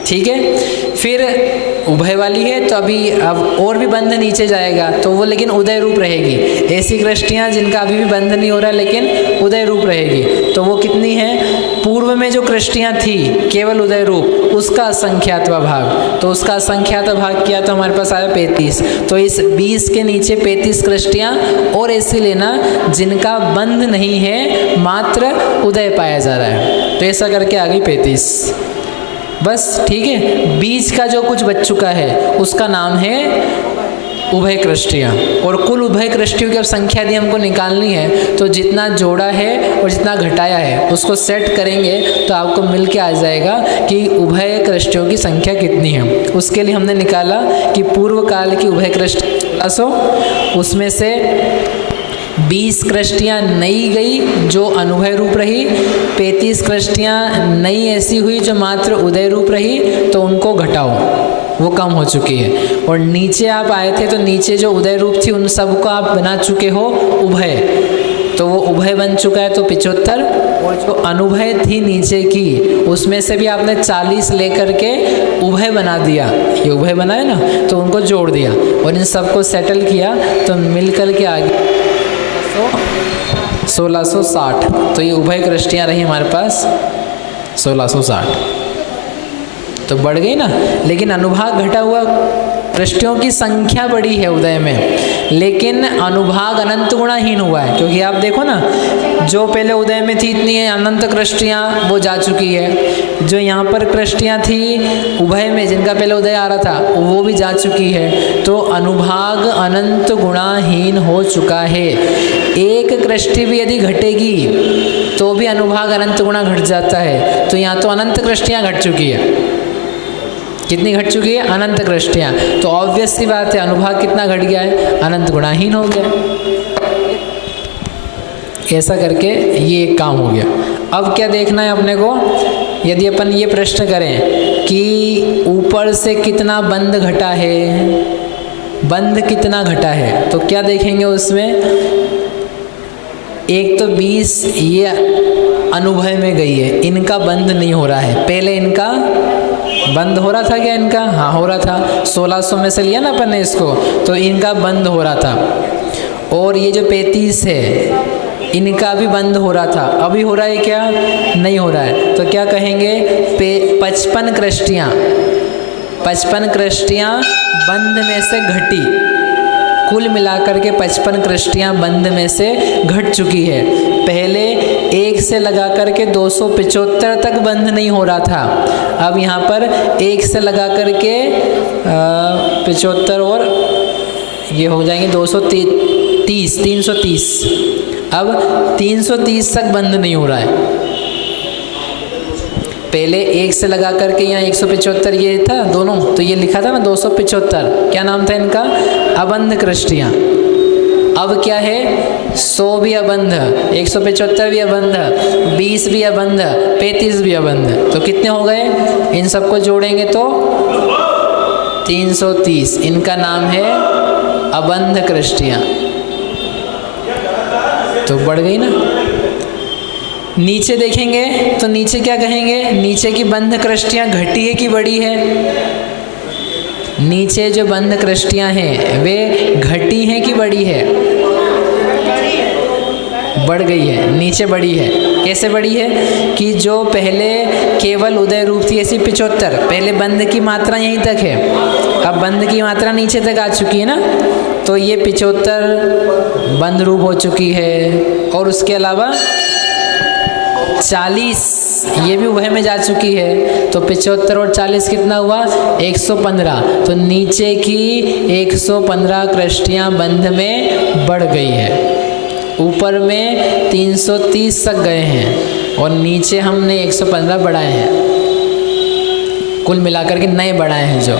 ठीक है, फिर उभय वाली है तो अभी अब और भी बंध नीचे जाएगा, तो वो लेकिन उदय रूप रहेगी। ऐसी कृष्टियाँ जिनका अभी भी बंध नहीं हो रहा लेकिन उदय रूप रहेगी, तो वो कितनी है? पूर्व में जो कृष्टियाँ थी केवल उदय रूप, उसका असंख्यातवा भाग, तो उसका असंख्यातवा भाग किया तो हमारे पास आया 35। तो इस 20 के नीचे 35 कृष्टियाँ और ऐसी लेना जिनका बंध नहीं है, मात्र उदय पाया जा रहा है, तो ऐसा करके आ गई 35 बस। ठीक है, बीच का जो कुछ बच चुका है उसका नाम है उभय कृष्टियाँ। और कुल उभय कृष्टियों की अब संख्या दी हमको निकालनी है, तो जितना जोड़ा है और जितना घटाया है उसको सेट करेंगे तो आपको मिल के आ जाएगा कि उभय कृष्टियों की संख्या कितनी है। उसके लिए हमने निकाला कि पूर्व काल की उभय कृष्टि 1600, उसमें से 20 कृष्टियाँ नई गई जो अनुभय रूप रही, 35 कृष्टियाँ नई ऐसी हुई जो मात्र उदय रूप रही, तो उनको घटाओ, वो कम हो चुकी है। और नीचे आप आए थे तो नीचे जो उदय रूप थी उन सबको आप बना चुके हो उभय, तो वो उभय बन चुका है तो 75। और जो अनुभय थी नीचे की उसमें से भी आपने 40 लेकर के उभय बना दिया, ये उभय बना है ना, तो उनको जोड़ दिया और इन सबको सेटल किया तो मिल कर के आ गया 1660। तो ये उभय कृष्टियाँ रही हमारे पास 1660, तो बढ़ गई ना। लेकिन अनुभाग घटा हुआ कृष्टियों की संख्या बड़ी है उदय में, लेकिन अनुभाग अनंत गुणाहीन हुआ है। क्योंकि आप देखो ना, जो पहले उदय में थी इतनी है अनंत कृष्टियाँ वो जा चुकी है, जो यहाँ पर कृष्टियाँ थी उभय में जिनका पहले उदय आ रहा था वो भी जा चुकी है, तो अनुभाग अनंत गुणाहीन हो चुका है। एक कृष्टि भी यदि घटेगी तो भी अनुभाग अनंत गुणा घट जाता है, तो यहाँ तो अनंत कृष्टियाँ घट चुकी है। कितनी घट चुकी है? अनंत कृष्टियाँ। तो ऑब्वियस सी बात है अनुभाग कितना घट गया है? अनंत गुणाहीन हो गया। ऐसा करके ये एक काम हो गया। अब क्या देखना है अपने को? यदि अपन ये प्रश्न करें कि ऊपर से कितना बंध घटा है, बंध कितना घटा है, तो क्या देखेंगे उसमें? एक तो 20 ये अनुभय में गई है, इनका बंध नहीं हो रहा है। पहले इनका बंद हो रहा था क्या? इनका हाँ हो रहा था, 1600 में से लिया ना अपन ने इसको, तो इनका बंद हो रहा था। और ये जो 35 है इनका भी बंद हो रहा था, अभी हो रहा है क्या? नहीं हो रहा है। तो क्या कहेंगे? 55 कृष्टियाँ, 55 कृष्टियाँ बंध में से घटी, कुल मिलाकर के 55 कृष्टियाँ बंध में से घट चुकी है। पहले 1 से लगा करके 275 तक बंध नहीं हो रहा था, अब यहाँ पर 1 से लगा करके 75 और ये हो जाएंगे 230, 330। अब 330 तक बंध नहीं हो रहा है। पहले 1 से लगा करके यहाँ 175 ये था दोनों, तो ये लिखा था ना 275, क्या नाम था इनका? अबंध कृष्टियाँ। अब क्या है? 100 भी अबंध, 175 भी अबंध, 20 भी अबंध, 35 भी अबंध, तो कितने हो गए? इन सबको जोड़ेंगे तो 330। इनका नाम है अबंध कृष्टियाँ। तो बढ़ गई ना। नीचे देखेंगे तो नीचे क्या कहेंगे, नीचे की बंध कृष्टियाँ घटी है कि बड़ी है? नीचे जो बंध कृष्टियाँ हैं वे घटी हैं कि बड़ी है? बढ़ गई है, नीचे बड़ी है। कैसे बड़ी है कि जो पहले केवल उदय रूप थी ऐसी 75, पहले बंध की मात्रा यहीं तक है, अब बंध की मात्रा नीचे तक आ चुकी है ना, तो ये 75 बंध रूप हो चुकी है। और उसके अलावा 40 ये भी उभय में जा चुकी है, तो 75 और 40 कितना हुआ? 115। तो नीचे की 115 कृष्टियाँ बंध में बढ़ गई है। ऊपर में 330 तक गए हैं और नीचे हमने 115 बढ़ाए हैं, कुल मिलाकर के नए बढ़ाए हैं जो,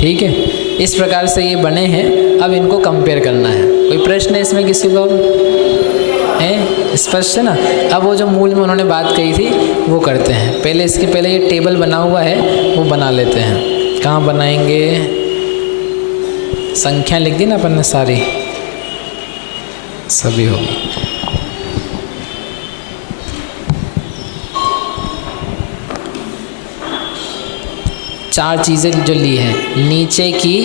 ठीक है। इस प्रकार से ये बने हैं। अब इनको कंपेयर करना है। कोई प्रश्न है इसमें किसी को? है स्पष्ट है ना? अब वो जो मूल में उन्होंने बात कही थी वो करते हैं। पहले इसके पहले ये टेबल बना हुआ है वो बना लेते हैं। कहाँ बनाएंगे? संख्या लिख दी ना अपन ने सारी, सभी होगी। चार चीज़ें जो ली हैं, नीचे की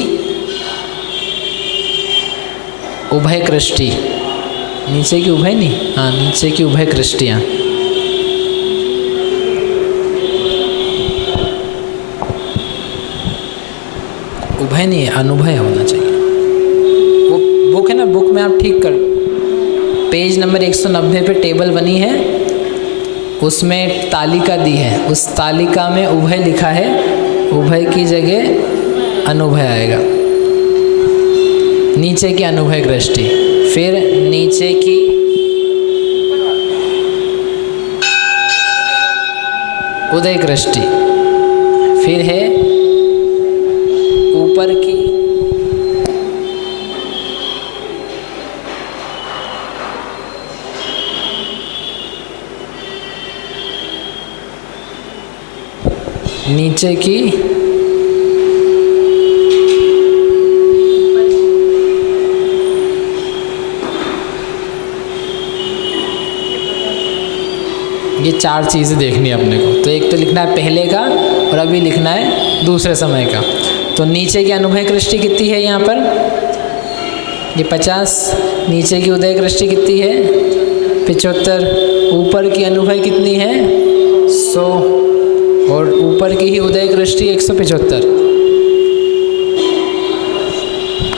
उभय कृष्टि, नीचे की उभय नहीं, हाँ नीचे की उभय कृष्टियाँ, उभय नहीं है, अनुभय होना चाहिए। वो बुक है ना, बुक में आप ठीक कर, पेज नंबर 190 पे टेबल बनी है, उसमें तालिका दी है, उस तालिका में उभय लिखा है, उभय की जगह अनुभय आएगा। नीचे की अनुभय दृष्टि, फिर नीचे की उदय दृष्टि, फिर है ऊपर की नीचे की ये चार चीज़ें देखनी है अपने को। तो एक तो लिखना है पहले का और अभी लिखना है दूसरे समय का। तो नीचे की अनुभय दृष्टि कितनी है यहाँ पर? ये 50। नीचे की उदय दृष्टि कितनी है? 75। ऊपर की अनुभय कितनी है? 100। और ऊपर की ही उदय दृष्टि 175।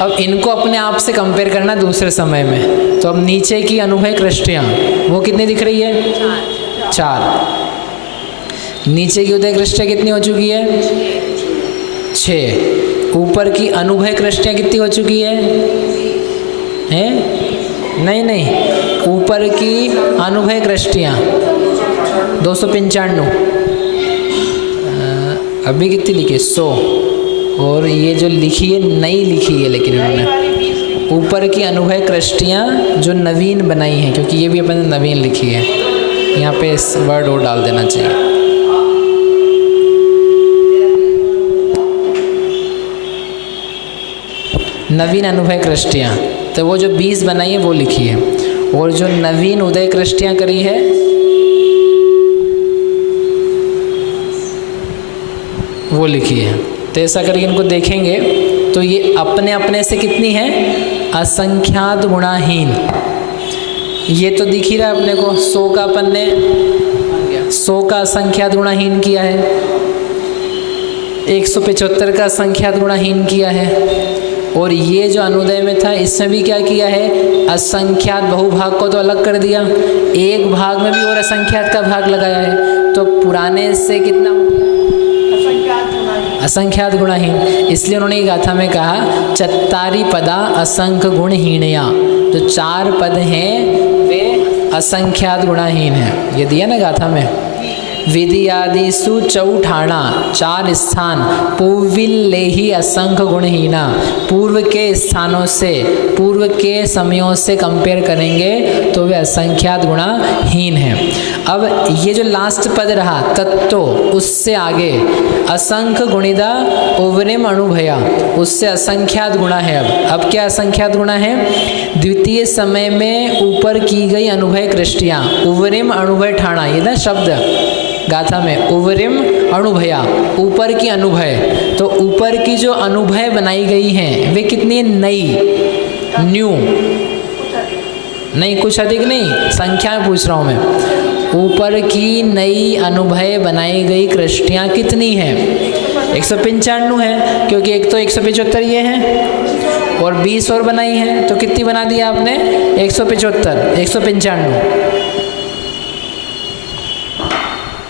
अब इनको अपने आप से कंपेयर करना दूसरे समय में। तो अब नीचे की अनुभय दृष्टियाँ वो कितनी दिख रही है? 4। नीचे की उदय दृष्टियाँ कितनी हो चुकी है? 6। ऊपर की अनुभय दृष्टियाँ कितनी हो चुकी है? हैं? नहीं, ऊपर की अनुभय दृष्टियाँ 295। अभी कितनी लिखी है? 100। और ये जो लिखी है नई लिखी है, लेकिन इन्होंने ऊपर की अनुभय दृष्टियाँ जो नवीन बनाई हैं, क्योंकि ये भी अपन ने नवीन लिखी है, यहाँ पे इस वर्ड और डाल देना चाहिए। नवीन अनुभय दृष्टियाँ, तो वो जो 20 बनाई है वो लिखी है, और जो नवीन उदय दृष्टियाँ करी है वो लिखी है। तो ऐसा करके इनको देखेंगे तो ये अपने अपने से कितनी है? असंख्यात गुणाहीन। ये तो दिख ही रहा है अपने को, 100 का अपन ने 100 का असंख्यात गुणाहीन किया है, 175 का असंख्यात गुणाहीन किया है, और ये जो अनुदय में था इसमें भी क्या किया है? असंख्यात बहुभाग को तो अलग कर दिया, एक भाग में भी और असंख्यात का भाग लगाया है। तो पुराने से कितना? असंख्यात गुणाहीन। इसलिए उन्होंने गाथा में कहा चत्तारी पदा असंख्य गुणहीनया। जो 4 पद हैं वे असंख्यात गुणाहीन हैं। ये दिया ना गाथा में, विधि आदि सु चौठाना 4 स्थान पूर्विल ही असंख्य गुणहीना। पूर्व के स्थानों से, पूर्व के समयों से कंपेयर करेंगे तो वे असंख्यात गुणाहीन हैं। अब ये जो लास्ट पद रहा तत्तो, उससे आगे असंख्य गुणिदा उवरिम अनुभया, उससे असंख्यात गुणा है। अब क्या असंख्यात गुणा है? द्वितीय समय में ऊपर की गई अनुभय कृष्टियाँ, उवरिम अनुभय ठाणा, ये ना शब्द गाथा में, उवरिम अनुभया, ऊपर की अनुभय। तो ऊपर की जो अनुभय बनाई गई हैं वे कितनी नई, न्यू, नहीं कुछ अधिक नहीं, संख्या में पूछ रहा हूँ मैं। ऊपर की नई अनुभय बनाई गई कृष्टियाँ कितनी हैं? 195 है, क्योंकि एक तो 175 ये हैं और 20 और बनाई हैं, तो कितनी बना दी आपने? 175, 195।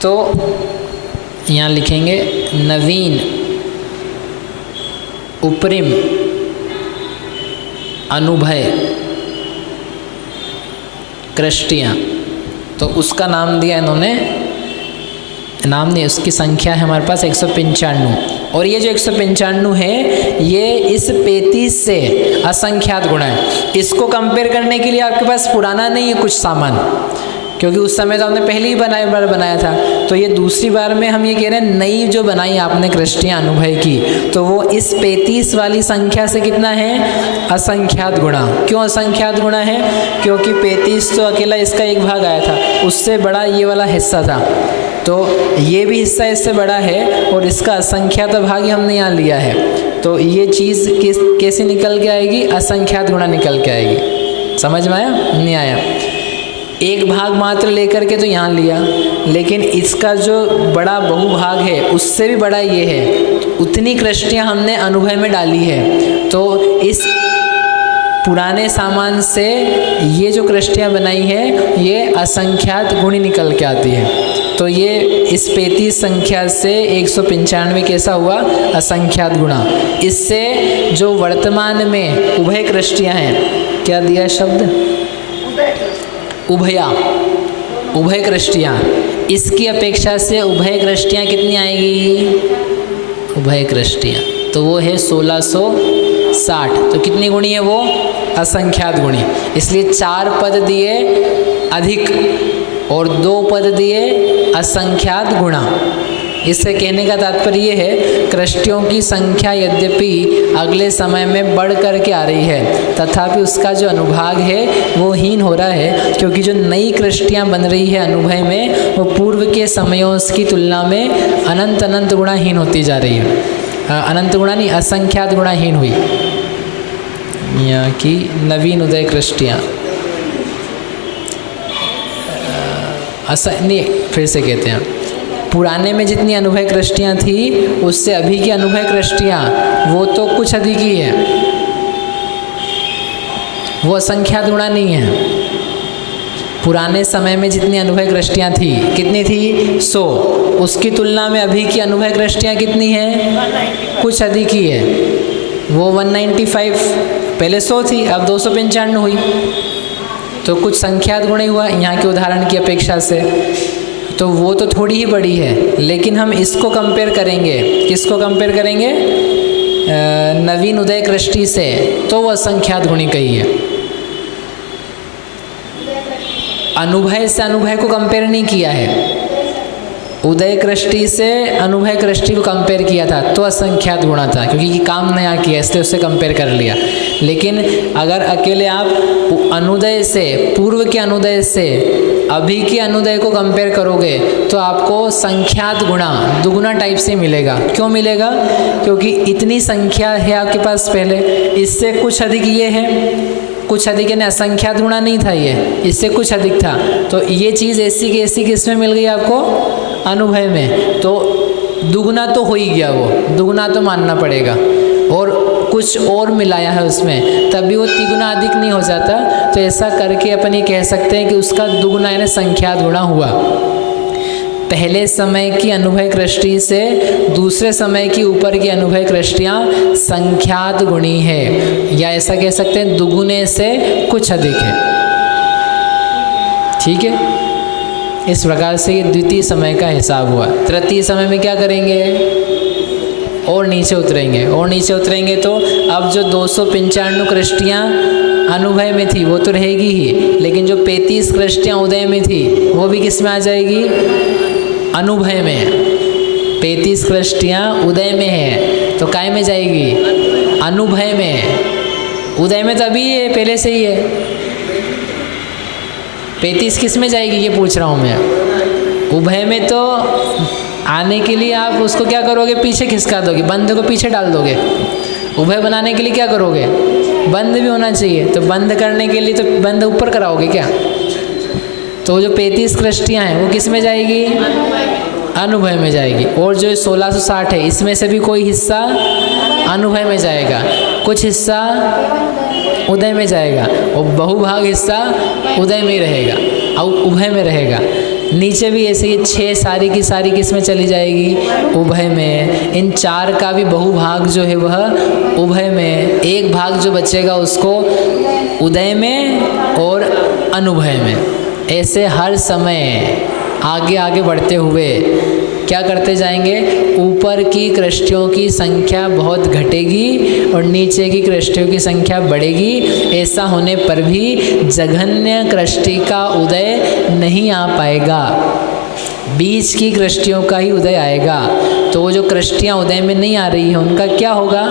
तो यहाँ लिखेंगे नवीन उपरिम अनुभय कृष्टियाँ, तो उसका नाम दिया इन्होंने, नाम नहीं, उसकी संख्या है हमारे पास 195। और ये जो 195 है ये इस 35 से असंख्यात गुणा है। इसको कंपेयर करने के लिए आपके पास पुराना नहीं है कुछ सामान, क्योंकि उस समय तो हमने पहली बार बनाया था। तो ये दूसरी बार में हम ये कह रहे हैं नई जो बनाई आपने कृष्टियाँ अनुभय की, तो वो इस 35 वाली संख्या से कितना है? असंख्यात गुणा। क्यों असंख्यात गुणा है? क्योंकि 35 तो अकेला इसका एक भाग आया था, उससे बड़ा ये वाला हिस्सा था, तो ये भी हिस्सा इससे बड़ा है और इसका असंख्यात भाग ही हमने यहाँ लिया है। तो ये चीज़ कैसे निकल के आएगी? असंख्यात गुणा निकल के आएगी। समझ में आया? नहीं आया? एक भाग मात्र लेकर के तो यहाँ लिया, लेकिन इसका जो बड़ा बहुभाग है उससे भी बड़ा ये है, उतनी कृष्टियाँ हमने अनुभव में डाली है। तो इस पुराने सामान से ये जो कृष्टियाँ बनाई है ये असंख्यात गुणी निकल के आती है। तो ये इस 35 संख्या से 195 कैसा हुआ? असंख्यात गुणा। इससे जो वर्तमान में उभय कृष्टियाँ हैं, क्या दिया शब्द? उभया, उभय कृष्टियाँ, इसकी अपेक्षा से उभय कृष्टियाँ कितनी आएगी? उभय कृष्टियाँ तो वो है 1660। तो कितनी गुणी है वो? असंख्यात गुणी। इसलिए 4 पद दिए अधिक और 2 पद दिए असंख्यात गुणा। इससे कहने का तात्पर्य ये है, कृष्टियों की संख्या यद्यपि अगले समय में बढ़ कर के आ रही है, तथापि उसका जो अनुभाग है वो हीन हो रहा है, क्योंकि जो नई कृष्टियाँ बन रही है अनुभव में वो पूर्व के समयों की तुलना में अनंत अनंत गुणा हीन होती जा रही है। अनंत गुणा नहीं, असंख्यात गुणा हीन हुई। यहाँ की नवीन उदय कृष्टियाँ नहीं, फिर से कहते हैं, पुराने में जितनी अनुभव कृष्टियाँ थी उससे अभी की अनुभव कृष्टियाँ वो तो कुछ अधिक ही है, वो असंख्यात गुणा नहीं है। पुराने समय में जितनी अनुभव कृष्टियाँ थी, कितनी थी? 100। उसकी तुलना में अभी की अनुभव कृष्टियाँ कितनी है? कुछ अधिक ही है, वो 195। पहले 100 थी, अब 295 हुई, तो कुछ संख्यात गुण ही हुआ यहाँ के उदाहरण की अपेक्षा से। तो वो तो थोड़ी ही बड़ी है, लेकिन हम इसको कंपेयर करेंगे, किसको कंपेयर करेंगे? नवीन उदय कृष्टि से, तो वो असंख्यात गुणी कही है। अनुभव से अनुभव को कंपेयर नहीं किया है, उदय कृष्टि से अनुभव कृष्टि को कंपेयर किया था तो असंख्यात गुणा था, क्योंकि ये काम नया किया इसलिए उससे कंपेयर कर लिया। लेकिन अगर अकेले आप अनुदय से, पूर्व के अनुदय से अभी के अनुदय को कंपेयर करोगे तो आपको संख्यात गुणा दुगुना टाइप से मिलेगा। क्यों मिलेगा? क्योंकि इतनी संख्या है आपके पास पहले, इससे कुछ अधिक ये है, कुछ अधिक यानी असंख्यात गुणा नहीं था ये, इससे कुछ अधिक था। तो ये चीज़ ऐसी की ऐसी किस में मिल गई आपको? अनुभव में। तो दुगुना तो हो ही गया, वो दुगुना तो मानना पड़ेगा, और कुछ और मिलाया है उसमें तब भी वो तिगुना अधिक नहीं हो जाता। तो ऐसा करके अपन ये कह सकते हैं कि उसका दुगुना यानी संख्यात गुणा हुआ। पहले समय की अनुभव कृष्टि से दूसरे समय की ऊपर की अनुभव कृष्टियाँ संख्यात गुणी है, या ऐसा कह सकते हैं दुगुने से कुछ अधिक है। ठीक है, इस प्रकार से ये द्वितीय समय का हिसाब हुआ। तृतीय समय में क्या करेंगे? और नीचे उतरेंगे, और नीचे उतरेंगे तो अब जो 295 कृष्टियाँ अनुभव में थी वो तो रहेगी ही, लेकिन जो 35 कृष्टियाँ उदय में थी वो भी किस में आ जाएगी? अनुभय में। 35 कृष्टियाँ उदय में है तो काय में जाएगी? अनुभय में। उदय में तो अभी है, पहले से ही है। 35 किस में जाएगी ये पूछ रहा हूँ मैं। उभय में तो आने के लिए आप उसको क्या करोगे? पीछे खिसका दोगे, बंद को पीछे डाल दोगे। उभय बनाने के लिए क्या करोगे? बंद भी होना चाहिए, तो बंद करने के लिए तो बंद ऊपर कराओगे क्या? तो जो 35 कृष्टियाँ हैं वो किस में जाएगी? अनुभय में जाएगी। और जो 1660 है इसमें से भी कोई हिस्सा अनुभय में जाएगा, कुछ हिस्सा उदय में जाएगा और बहुभाग हिस्सा उदय में ही रहेगा और उभय में रहेगा। नीचे भी ऐसे ही 6 सारी की सारी किस में चली जाएगी? उभय में। इन 4 का भी बहुभाग जो है वह उभय में, एक भाग जो बचेगा उसको उदय में और अनुभय में। ऐसे हर समय आगे आगे बढ़ते हुए क्या करते जाएंगे? ऊपर की कृष्टियों की संख्या बहुत घटेगी और नीचे की कृष्टियों की संख्या बढ़ेगी। ऐसा होने पर भी जघन्य कृष्टि का उदय नहीं आ पाएगा, बीच की कृष्टियों का ही उदय आएगा। तो वो जो कृष्टियाँ उदय में नहीं आ रही हैं उनका क्या होगा?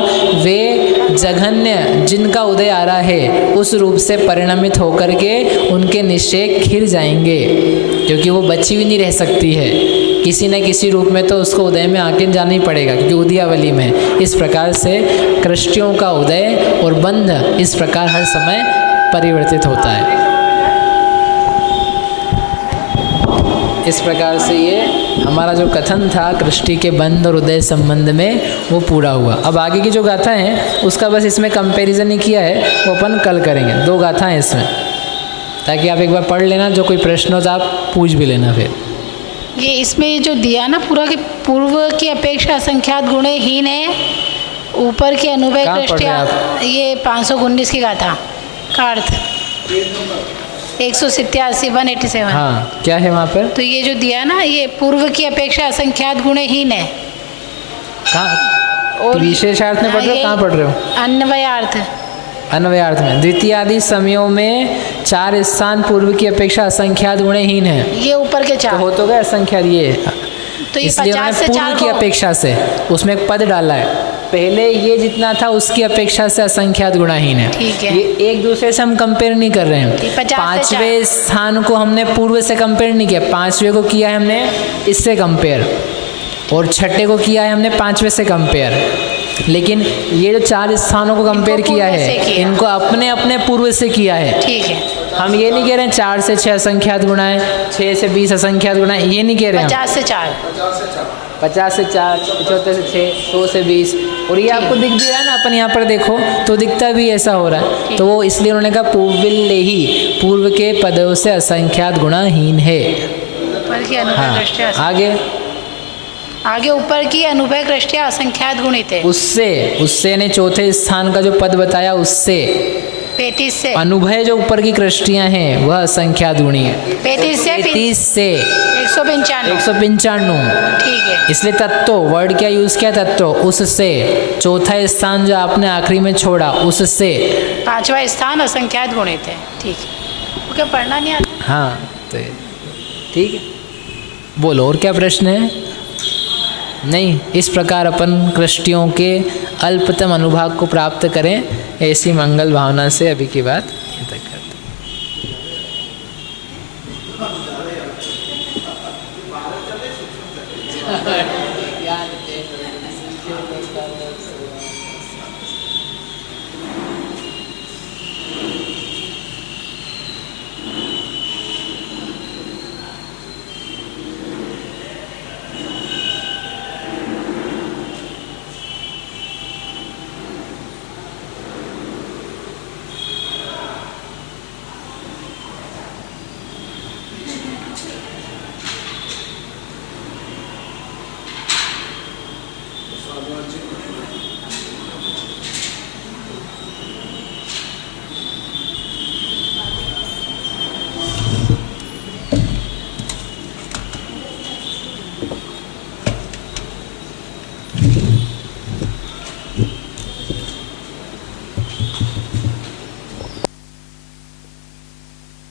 वे जघन्य जिनका उदय आ रहा है उस रूप से परिणमित होकर के उनके निश्चय खिर जाएंगे, क्योंकि वो बची हुई नहीं रह सकती है। किसी न किसी रूप में तो उसको उदय में आके जाना ही पड़ेगा, क्योंकि उदयावली में इस प्रकार से कृष्टियों का उदय और बंध इस प्रकार हर समय परिवर्तित होता है। इस प्रकार से ये हमारा जो कथन था कृष्टि के बंध और उदय संबंध में वो पूरा हुआ। अब आगे की जो गाथा है उसका बस इसमें कंपैरिजन ही किया है, वो अपन कल करेंगे। 2 गाथा हैं इसमें, ताकि आप एक बार पढ़ लेना, जो कोई प्रश्न हो तो आप पूछ भी लेना। फिर ये इसमें जो दिया ना पूरा के पूर्व की अपेक्षा असंख्यात गुणे हीन है, ऊपर की अनुभव कृष्टिया, ये 519 की गाथा का अर्थ 187 187। हाँ, क्या है वहाँ पर? तो ये जो दिया ना, ये पूर्व की अपेक्षा असंख्यात गुणे हीन है। कहाँ? और विशेषार्थ में पढ़ रहे हो? कहाँ पढ़ रहे हो? अन्वयार्थ। अन्वयार्थ में द्वितीय आदि समयों में 4 स्थान पूर्व की अपेक्षा असंख्यात गुणहीन है। ये ऊपर के 4 तो गए असंख्यात ये। तो ये इसलिए 50 से 4 पूर्व की अपेक्षा से उसमें एक पद डाला है, पहले ये जितना था उसकी अपेक्षा से असंख्यात गुणाहीन है। ठीक है। ये एक दूसरे से हम कंपेयर नहीं कर रहे हैं। 5वें स्थान को हमने पूर्व से कंपेयर नहीं किया, 5वें को किया है हमने इससे कंपेयर, और 6ठे को किया है हमने 5वें से कंपेयर। लेकिन ये जो 4 स्थानों को कंपेयर किया है इनको अपने अपने पूर्व से किया है। ठीक है। हम ये नहीं कह रहे हैं 4 से 6 असंख्यात गुणा है, 6 से 20 असंख्यात गुणा है, ये नहीं कह रहे हैं। 50 से 4, 50 से 4, 75 से 6, 100 से 20। और ये आपको दिख भी रहा है ना, अपन यहाँ पर देखो तो दिखता भी ऐसा हो रहा है। तो वो इसलिए उन्होंने कहा पूर्विल्ले ही, पूर्व के पदों से असंख्यात गुणाहीन है। हाँ, आगे ऊपर की अनुभव कृष्टिया असंख्यात गुणित है। उससे ने चौथे स्थान का जो पद बताया उससे 35 से अनुभव जो ऊपर की कृष्टियां हैं वह असंख्यात गुणी है। 35 से 195। ठीक है। इसलिए तत्व वर्ड क्या यूज किया? तत्व। उससे चौथा स्थान जो आपने आखिरी में छोड़ा उससे 5वां स्थान असंख्यात गुणित है। ठीक है। वो क्या पढ़ना नहीं आता? हाँ, तो ठीक है, बोलो और क्या प्रश्न है? नहीं, इस प्रकार अपन कृष्टियों के अल्पतम अनुभाग को प्राप्त करें, ऐसी मंगल भावना से अभी की बात यहाँ तक करते